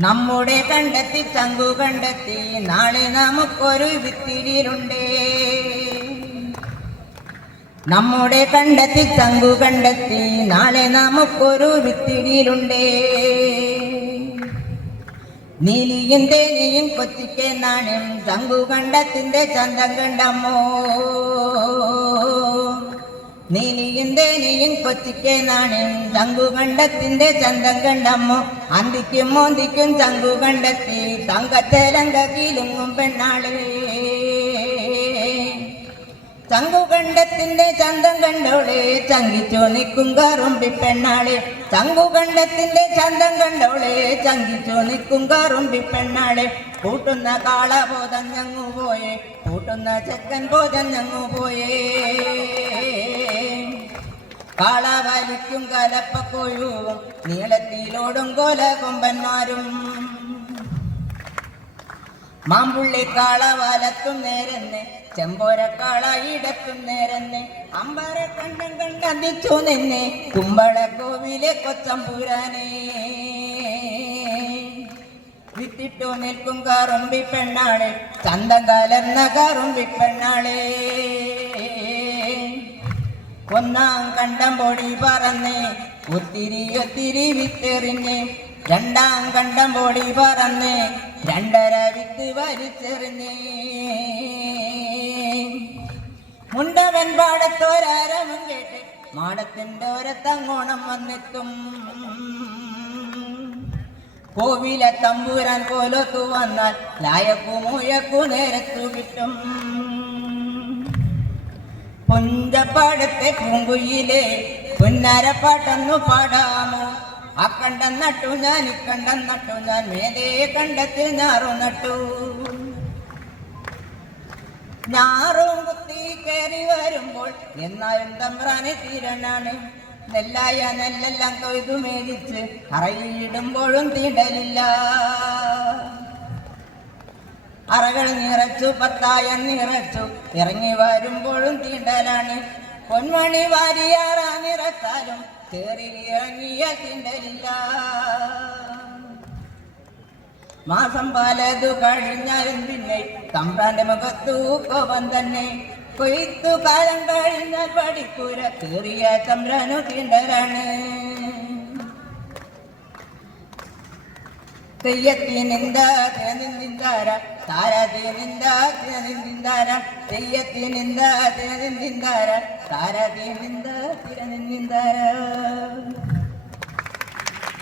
നമ്മുടെ കണ്ടെത്തി ചങ്കു കണ്ടെത്തി നാളെ നമുക്കൊരു വിത്തിരിയിലുണ്ടേ. നമ്മുടെ കണ്ടെത്തി ചങ്കു കണ്ടെത്തി നാളെ നമുക്കൊരു വിത്തിരിയിലുണ്ടേ. നീലിയും തേനിയും കൊച്ചിക്കെ നാണ്യം ചങ്കു കണ്ടത്തിന്റെ ചന്തം കണ്ടമ്മോ. നീലിയും തേനിയും കൊച്ചിക്കെ നാണ്യം ചങ്കു കണ്ടത്തിന്റെ ചന്തം കണ്ടമ്മോ. അന്തിക്കും മോന്തിക്കും ചങ്കു കണ്ടെത്തി തങ്കച്ചേലങ്ക കീലുങ്ങും പെണ്ണാളേ. ചങ്കുകണ്ഠത്തിന്റെ ചന്തം കണ്ടോളെ ചങ്കിച്ചോ നിൽക്കും കറുമ്പി പെണ്ണാളെ. ചങ്കുകണ്ഠത്തിന്റെ ചന്തം കണ്ടോളെ ചങ്കിച്ചോ നിൽക്കും കറുമ്പി പെണ്ണാളെ. കൂട്ടുന്ന കാള ബോധം ഞങ്ങു പോയേ, കൂട്ടുന്ന ചെക്കൻ ബോധം ഞങ്ങു പോയേ. കാള വലിക്കും കലപ്പക്കൊഴുവും നീളത്തിലോടും കോല കൊമ്പന്മാരും. മാമ്പുള്ളിക്കാള വലത്തും നേരെന്ന് ചെമ്പോരക്കാള ഇടത്തും നേരെന്ന് അമ്പര കണ്ടം കണ്ടതിച്ചു നിന്നെ കുമ്പള കോവിലെ കൊച്ചമ്പൂരാനേ. വിത്തിട്ടു നിൽക്കും കറുമ്പി പെണ്ണാളെ ചന്തം കലർന്ന കറുമ്പി പെണ്ണാളെ. ഒന്നാം കണ്ടം പൊടി പറന്ന് ഒത്തിരി ഒത്തിരി വിത്തെറിഞ്ഞ്. രണ്ടാം കണ്ടം പൊടി പറന്ന് രണ്ടര വിത്ത് വലിച്ചെറിഞ്ഞ്. മുണ്ടവൻ പാടത്തോരാരവം കേട്ട് മാടത്തിന്റെ ഒരത്തങ്ങോണം വന്നെത്തും. കോവിലെ തമ്പൂരാൻ കോലത്തു വന്നാൽ ലായക്കു മൂയക്കു നേരത്തു കിട്ടും. പുഞ്ചപ്പാടത്തെ പൂങ്കുയിലെ പുന്നരപ്പാട്ടെന്നു പാടാമോ. അക്കണ്ടം നട്ടു ഞാൻ ഇക്കണ്ടം നട്ടു ഞാൻ മേതേ കണ്ടത്തിൽ ഞാറു നട്ടു. ഞാറും കുത്തി കയറി വരുമ്പോൾ എന്നാലും തമ്പ്രാനെ തീരണാണ്. നെല്ലായ നെല്ലെല്ലാം കൊയ്തു മേടിച്ച് അറയിടുമ്പോഴും തീണ്ടലില്ല. അറകൾ നിറച്ചു പത്തായം നിറച്ചു ഇറങ്ങി വരുമ്പോഴും തീണ്ടലാണ്. പൊന്മണി വാരിയാറ നിറച്ചാലും കേറി ഇറങ്ങിയ തീണ്ടലില്ല. മാസം പലതു കഴിഞ്ഞാലും പിന്നെ തമ്പ്രാന്റെ മുഖത്തു കോപം തന്നെ. കൊയ്ത്തു കാലം കഴിഞ്ഞാൽ പടിപ്പുര കേറിയ തമ്പ്രാനു തീണ്ടലാണ്. തെയ്യത്തിനിന്താ തിരനിന്താര താരതീനിന്താ തിരനിന്താര. തെയ്യത്തിനിന്താ തിരനിന്താര താരതീനിന്താ തിരനിന്താര.